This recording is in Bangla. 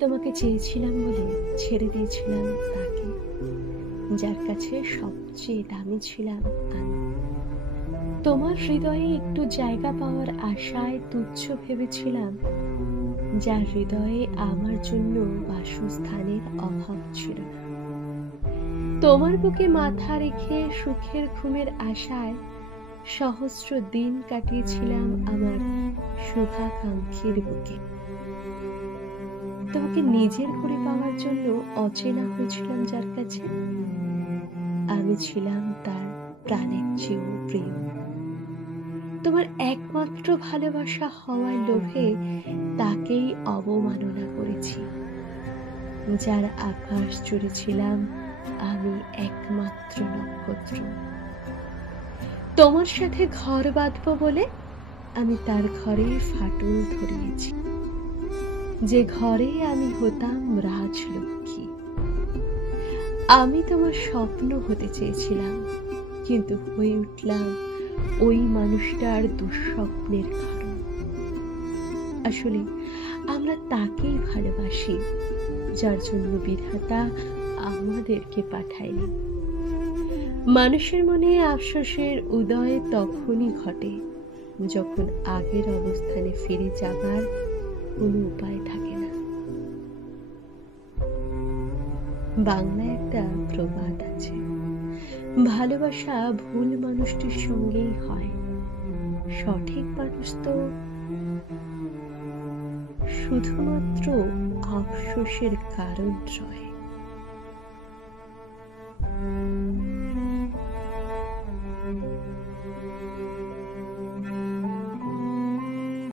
তোমাকে চেয়েছিলাম বলে ছেড়ে দিয়েছিলাম তাকে, যার কাছে সবচেয়ে দামি ছিলাম আমি। তোমার হৃদয়ে একটু জায়গা পাওয়ার আশায় তুচ্ছ ভেবেছিলাম, যার হৃদয়ে আমার জন্য বাসস্থানের অভাব ছিল না। তোমার বুকে মাথা রেখে সুখের ঘুমের আশায় সহস্র দিন কাটিয়েছিলাম আমার শুভাকাঙ্ক্ষীর বুকে। তোমাকে নিজের করে পাওয়ার জন্য অচেনা হয়েছিলাম যার কাছে, আমি ছিলাম তার প্রাণের চেয়েও প্রিয়। তোমার একমাত্র ভালোবাসা হওয়ার লোভে তাকেই অবমাননা করেছি, যার আকাশ জুড়ে ছিলাম আমি একমাত্র নক্ষত্র। তোমার সাথে ঘর বাঁধবো বলে আমি তার ঘরে ফাটল ধরিয়েছি, যে ঘরে আমি হতাম রাজলক্ষ্মী। আমি তোমার স্বপ্ন হতে চেয়েছিলাম, কিন্তু হয়ে উঠলাম ওই মানুষটার দুঃস্বপ্নের কারণ। আসলে আমরা তাকেই ভালোবাসি, যার জন্য বিধাতা আমাদেরকে পাঠায়নি। মানুষের মনে আফসোসের উদয় তখনই ঘটে, যখন আগের অবস্থানে ফিরে যাবার কোনো উপায় থাকে না। বাংলায় একটা প্রবাদ আছে, ভালোবাসা ভুল মানুষটির সঙ্গেই হয়, সঠিক মানুষ তো শুধুমাত্র আফসোসের কারণ রয়।